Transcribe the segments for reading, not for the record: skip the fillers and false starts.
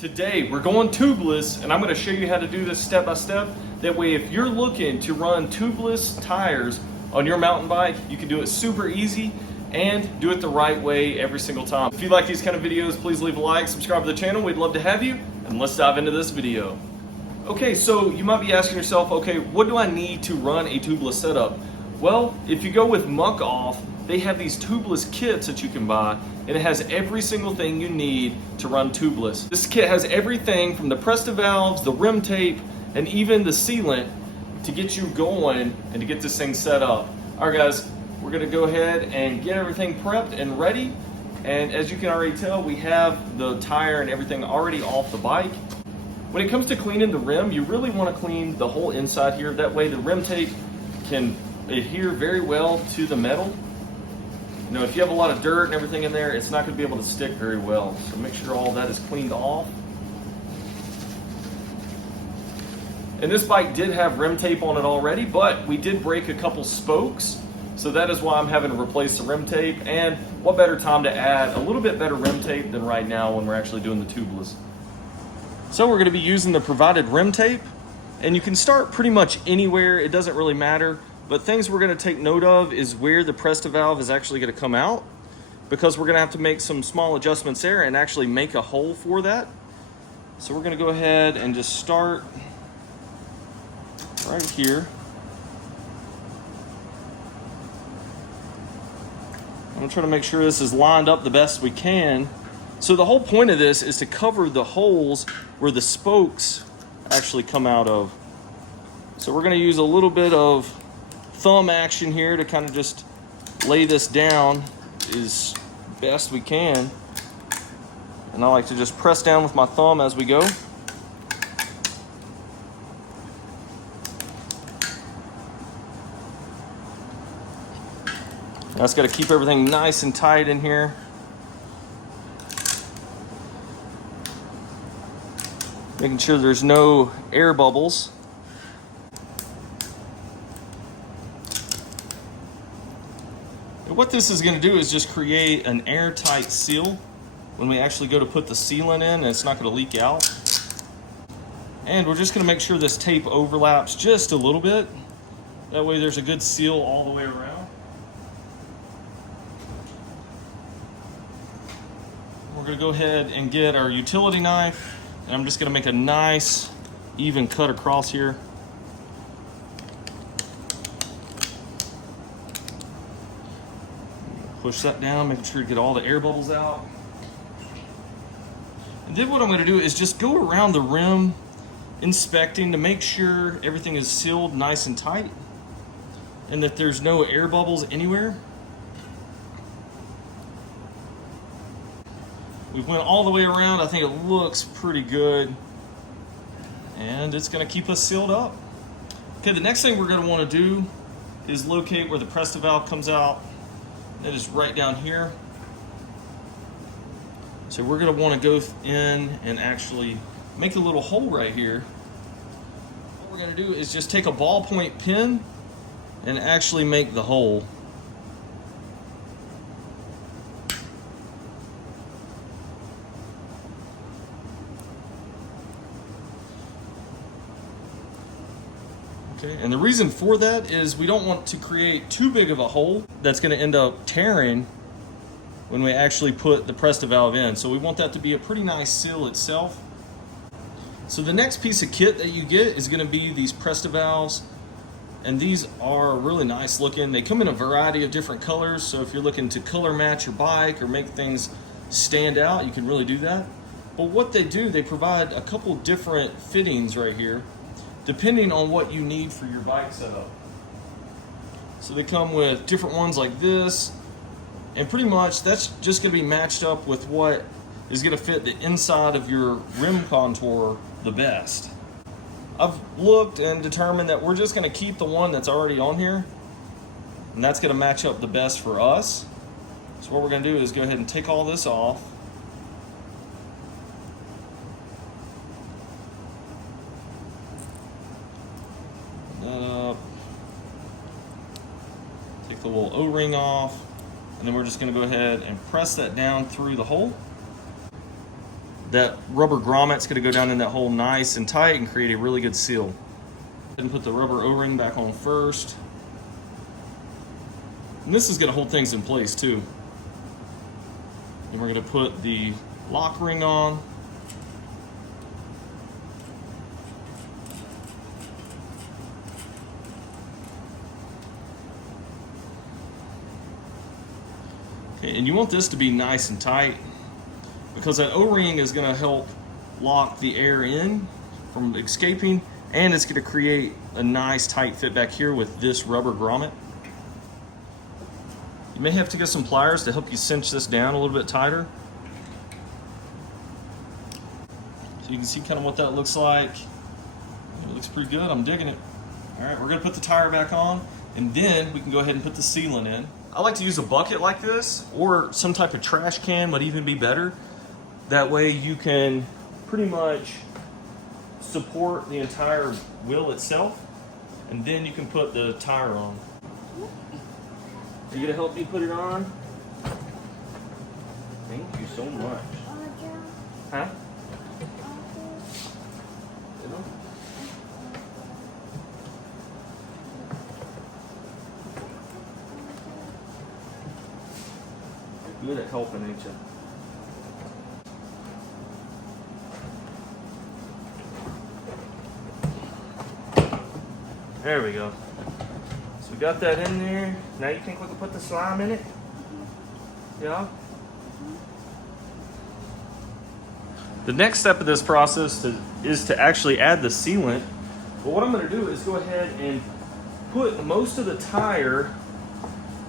Today we're going tubeless, and I'm going to show you how to do this step by step. That way if you're looking to run tubeless tires on your mountain bike, you can do it super easy and do it the right way every single time. If you like these kind of videos, please leave a like, subscribe to the channel. We'd love to have you, and let's dive into this video. Okay, so you might be asking yourself, okay, what do I need to run a tubeless setup? Well, if you go with Muck Off, they have these tubeless kits that you can buy, and it has every single thing you need to run tubeless. This kit has everything from the Presta Valves, the rim tape, and even the sealant to get you going and to get this thing set up. All right, guys, we're gonna go ahead and get everything prepped and ready. And as you can already tell, we have the tire and everything already off the bike. When it comes to cleaning the rim, you really wanna clean the whole inside here. That way the rim tape can adhere very well to the metal. You know, if you have a lot of dirt and everything in there, it's not going to be able to stick very well. So make sure all that is cleaned off. And this bike did have rim tape on it already, but we did break a couple spokes. So that is why I'm having to replace the rim tape. And what better time to add a little bit better rim tape than right now when we're actually doing the tubeless. So we're going to be using the provided rim tape. And you can start pretty much anywhere. It doesn't really matter. But things we're going to take note of is where the Presta valve is actually going to come out, because we're going to have to make some small adjustments there and actually make a hole for that. So we're going to go ahead and just start right here. I'm going to try to make sure this is lined up the best we can. So the whole point of this is to cover the holes where the spokes actually come out of. So we're going to use a little bit of thumb action here to kind of just lay this down as best we can. And I like to just press down with my thumb as we go. That's got to keep everything nice and tight in here. Making sure there's no air bubbles. What this is going to do is just create an airtight seal when we actually go to put the sealant in, and it's not going to leak out. And we're just going to make sure this tape overlaps just a little bit. That way there's a good seal all the way around. We're going to go ahead and get our utility knife, and I'm just going to make a nice even cut across here. Push that down, making sure to get all the air bubbles out. And then what I'm going to do is just go around the rim, inspecting to make sure everything is sealed nice and tight and that there's no air bubbles anywhere. We went all the way around. I think it looks pretty good, and it's going to keep us sealed up. Okay, the next thing we're going to want to do is locate where the Presta valve comes out. That is right down here. So we're going to want to go in and actually make a little hole right here. What we're going to do is just take a ballpoint pen and actually make the hole. Okay, and the reason for that is we don't want to create too big of a hole that's going to end up tearing when we actually put the Presta valve in. So we want that to be a pretty nice seal itself. So the next piece of kit that you get is going to be these Presta valves, and these are really nice looking. They come in a variety of different colors, so if you're looking to color match your bike or make things stand out, you can really do that. But what they do, they provide a couple different fittings right here, depending on what you need for your bike setup. So they come with different ones like this, and pretty much that's just going to be matched up with what is going to fit the inside of your rim contour the best. I've looked and determined that we're just going to keep the one that's already on here, and that's going to match up the best for us. So what we're going to do is go ahead and take all this off. Take the little O-ring off, and then we're just going to go ahead and press that down through the hole. that rubber grommet's gonna go down in that hole nice and tight and create a really good seal. And put the rubber O-ring back on first. And this is gonna hold things in place too. And we're gonna put the lock ring on. Okay, and you want this to be nice and tight because that O-ring is gonna help lock the air in from escaping, and it's gonna create a nice tight fit back here with this rubber grommet. You may have to get some pliers to help you cinch this down a little bit tighter. So you can see kind of what that looks like. It looks pretty good, I'm digging it. All right, we're gonna put the tire back on, and then we can go ahead and put the sealant in. I like to use a bucket like this, or some type of trash can would even be better. That way you can pretty much support the entire wheel itself, and then you can put the tire on. Are you gonna help me put it on? Thank you so much. Huh? Good at helping, ain't you? There we go. So we got that in there. Now you think we can put the slime in it? Yeah? The next step of this process is to actually add the sealant. But what I'm going to do is go ahead and put most of the tire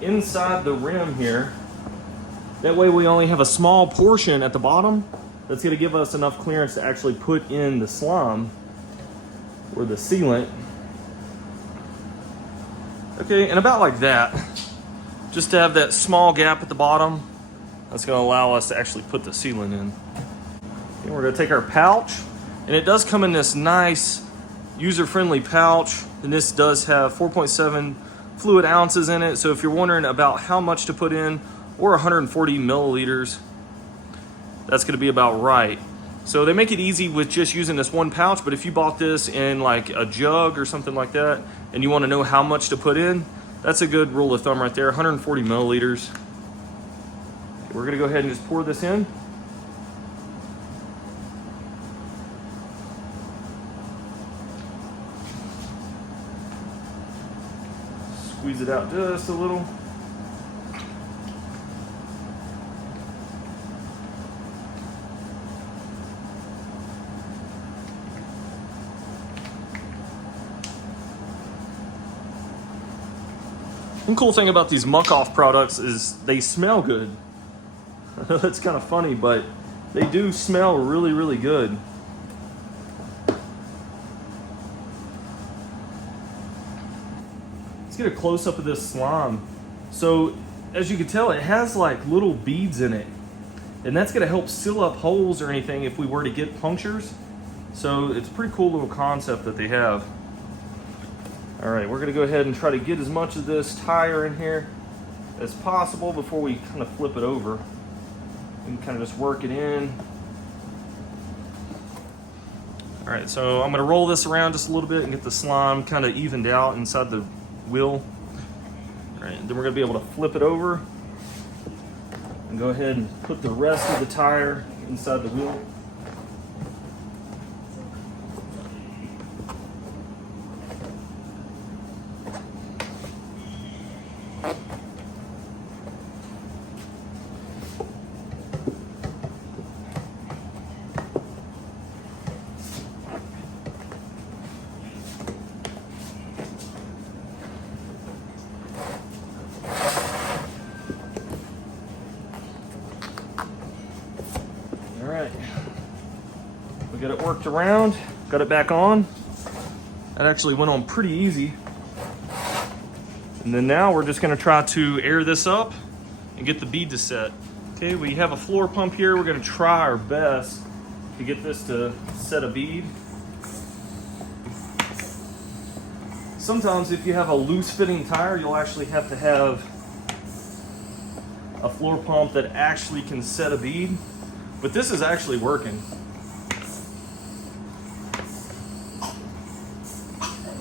inside the rim here. That way we only have a small portion at the bottom that's going to give us enough clearance to actually put in the slime or the sealant. Okay, and about like that. Just to have that small gap at the bottom, that's going to allow us to actually put the sealant in. Okay, we're going to take our pouch, and it does come in this nice user-friendly pouch, and this does have 4.7 fluid ounces in it. So if you're wondering about how much to put in, or 140 milliliters, that's gonna be about right. So they make it easy with just using this one pouch, but if you bought this in like a jug or something like that, and you wanna know how much to put in, that's a good rule of thumb right there, 140 milliliters. We're gonna go ahead and just pour this in. Squeeze it out just a little. One cool thing about these muck-off products is they smell good. That's kind of funny, but they do smell really, really good. Let's get a close-up of this slime. So, as you can tell, it has like little beads in it. And that's gonna help seal up holes or anything if we were to get punctures. So, it's a pretty cool little concept that they have. All right, we're gonna go ahead and try to get as much of this tire in here as possible before we kind of flip it over. And kind of just work it in. All right, so I'm gonna roll this around just a little bit and get the slime kind of evened out inside the wheel. All right, then we're gonna be able to flip it over and go ahead and put the rest of the tire inside the wheel. All right, we got it worked around, got it back on. That actually went on pretty easy. And then now we're just gonna try to air this up and get the bead to set. Okay, we have a floor pump here. We're gonna try our best to get this to set a bead. Sometimes if you have a loose fitting tire, you'll actually have to have a floor pump that actually can set a bead. But this is actually working.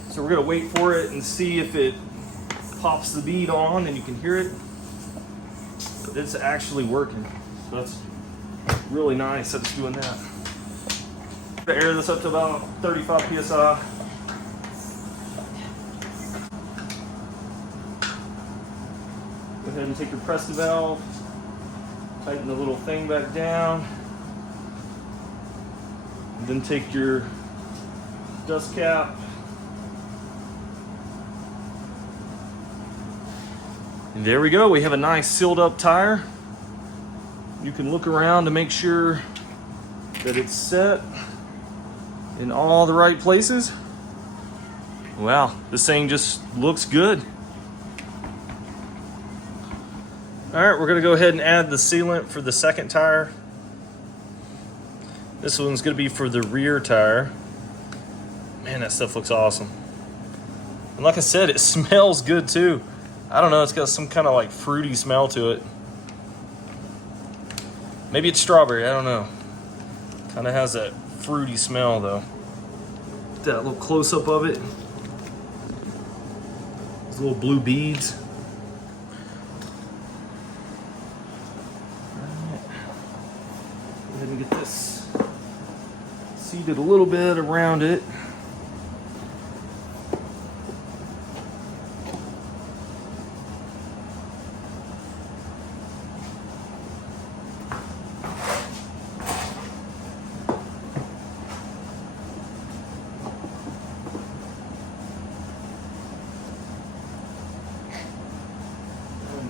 So we're gonna wait for it and see if it pops the bead on and you can hear it. But it's actually working. So that's really nice that it's doing that. Air this up to about 35 psi. Go ahead and take your Presta valve, tighten the little thing back down, and then take your dust cap, and there we go. We have a nice sealed up tire. You can look around to make sure that it's set in all the right places. Wow, this thing just looks good. All right, we're gonna go ahead and add the sealant for the second tire. This one's gonna be for the rear tire. Man, that stuff looks awesome. And like I said, it smells good too. I don't know, it's got some kind of like fruity smell to it. Maybe it's strawberry, I don't know. Kind of has that fruity smell though. That little close-up of it. These little blue beads. Alright. Go ahead and get this seated a little bit around it.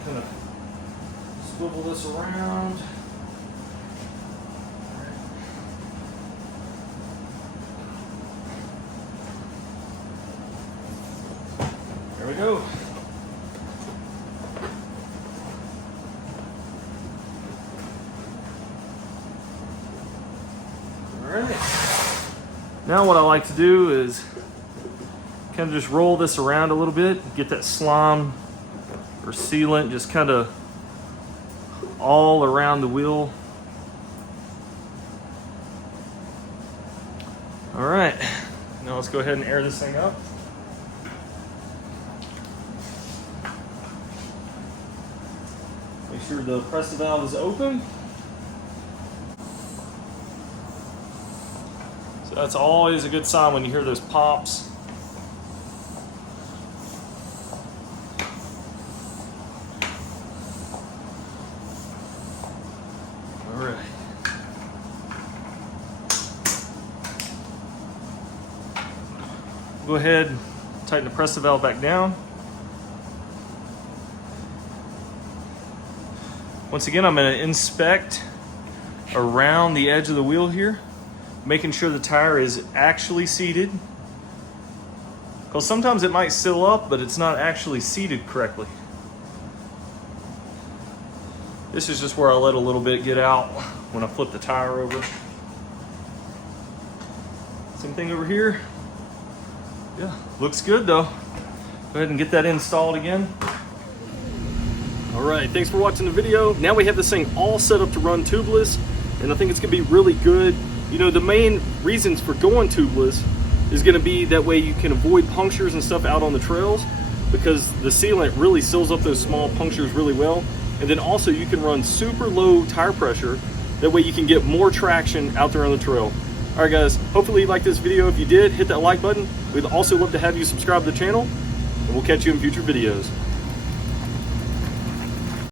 Kind of swivel this around. There we go. All right. Now what I like to do is kind of just roll this around a little bit, get that slime or sealant just kind of all around the wheel. All right, now let's go ahead and air this thing up. Make sure the Presta valve is open. So that's always a good sign when you hear those pops. Go ahead, tighten the Presta valve back down. Once again, I'm going to inspect around the edge of the wheel here, making sure the tire is actually seated. Because sometimes it might seal up, but it's not actually seated correctly. This is just where I let a little bit get out when I flip the tire over. Same thing over here. Yeah, looks good though. Go ahead and get that installed again. All right, thanks for watching the video. Now we have this thing all set up to run tubeless, and I think it's gonna be really good. You know, the main reasons for going tubeless is gonna be that way you can avoid punctures and stuff out on the trails, because the sealant really seals up those small punctures really well. And then also you can run super low tire pressure. That way you can get more traction out there on the trail. All right guys, hopefully you liked this video. If you did, hit that like button. We'd also love to have you subscribe to the channel, and we'll catch you in future videos.